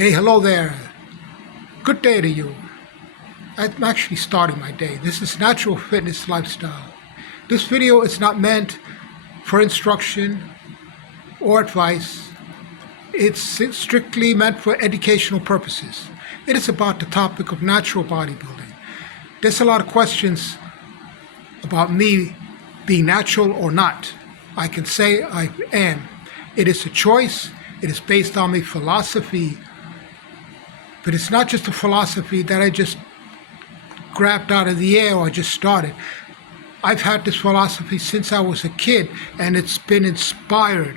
Hey, hello there. Good day to you. I'm actually starting my day. This is Natural Fitness Lifestyle. This video is not meant for instruction or advice. It's strictly meant for educational purposes. It is about the topic of natural bodybuilding. There's a lot of questions about me being natural or not. I can say I am. It is a choice. It is based on my philosophy. But it's not just a philosophy that I just grabbed out of the air or just started. I've had this philosophy since I was a kid, and it's been inspired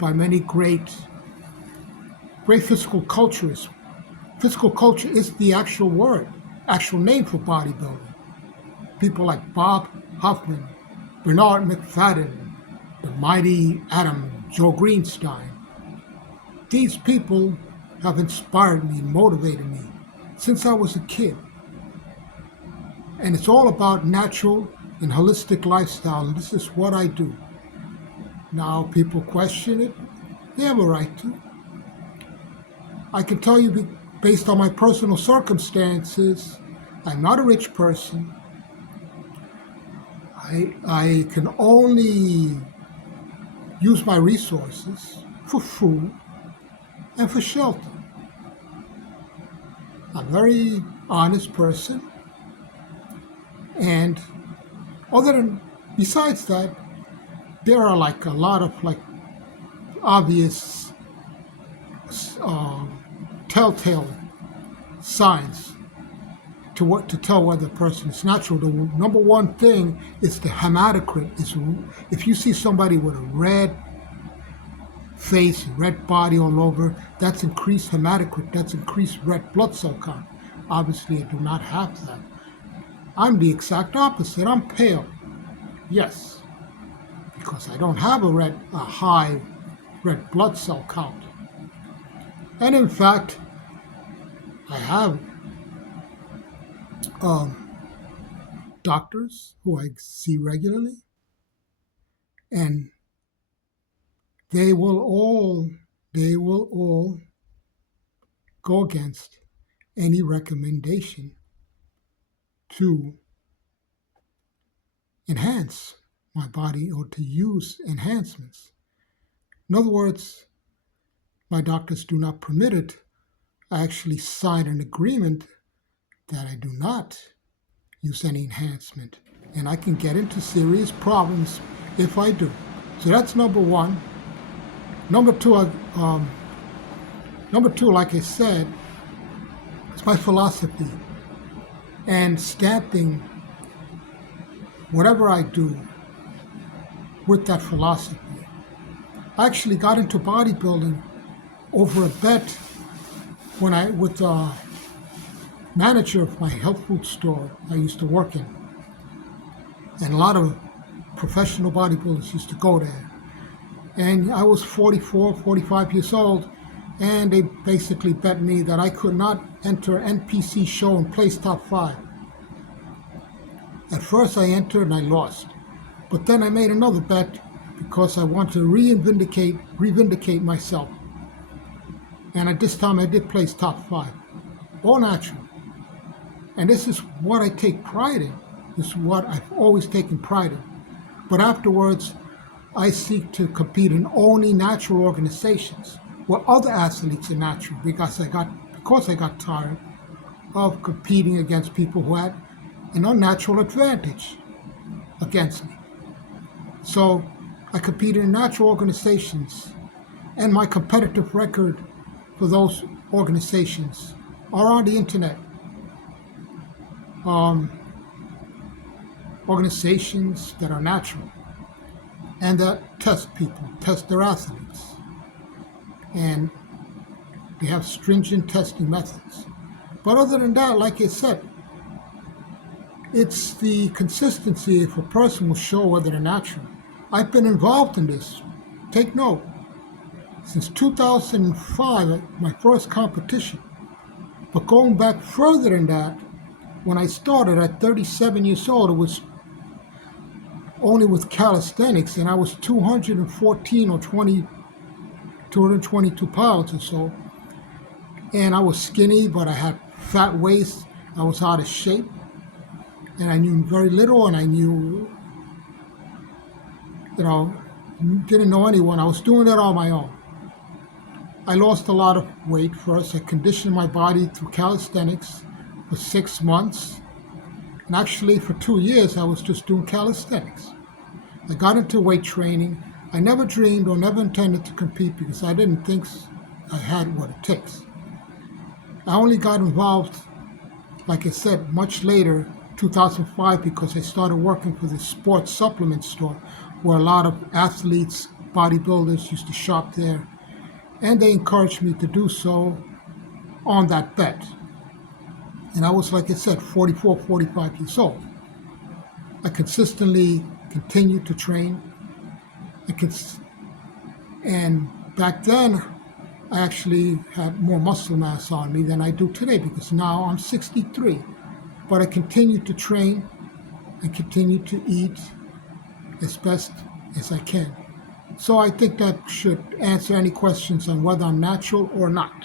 by many great physical culturists. Physical culture is the actual name for bodybuilding. People like Bob Hoffman, Bernard McFadden, the mighty Adam Joe Greenstein. These people have inspired me and motivated me since I was a kid. And it's all about natural and holistic lifestyle, and this is what I do. Now, people question it. They have a right to. I can tell you, based on my personal circumstances, I'm not a rich person. I can only use my resources for food and for shelter. I'm a very honest person, and besides that, there are a lot of obvious telltale signs to tell whether a person is natural. The number one thing is the hematocrit. If you see somebody with a red face, red body all over, that's increased hematocrit, that's increased red blood cell count. Obviously, I do not have that. I'm the exact opposite. I'm pale. Yes, because I don't have a high red blood cell count. And in fact, I have doctors who I see regularly, and they will all go against any recommendation to enhance my body or to use enhancements. In other words, my doctors do not permit it. I actually signed an agreement that I do not use any enhancement, and I can get into serious problems if I do. So that's number one. Number two, like I said, it's my philosophy and stamping whatever I do with that philosophy. I actually got into bodybuilding over a bet with the manager of my health food store I used to work in. And a lot of professional bodybuilders used to go there. And I was 44, 45 years old, and they basically bet me that I could not enter an NPC show and place top 5. At first I entered and I lost. But then I made another bet because I wanted to revindicate myself. And at this time I did place top 5. All natural. And this is what I take pride in. This is what I've always taken pride in. But afterwards, I seek to compete in only natural organizations where other athletes are natural, because I got tired of competing against people who had an unnatural advantage against me. So I competed in natural organizations, and my competitive record for those organizations are on the internet. Organizations that are natural and that test their athletes. And they have stringent testing methods. But other than that, like I said, it's the consistency if a person will show whether they're natural. I've been involved in this. Take note. Since 2005, my first competition. But going back further than that, when I started at 37 years old, it was only with calisthenics, and I was 214 or 20 222 pounds or so. And I was skinny, but I had fat waist. I was out of shape. And I knew very little, and I knew, didn't know anyone. I was doing it on my own. I lost a lot of weight first. I conditioned my body through calisthenics for 6 months. And actually, for 2 years, I was just doing calisthenics. I got into weight training. I never dreamed or never intended to compete because I didn't think I had what it takes. I only got involved, like I said, much later, 2005, because I started working for the sports supplement store where a lot of athletes, bodybuilders used to shop there. And they encouraged me to do so on that bet. And I was, like I said, 44, 45 years old. I consistently continued to train. And back then, I actually had more muscle mass on me than I do today because now I'm 63. But I continue to train and continue to eat as best as I can. So I think that should answer any questions on whether I'm natural or not.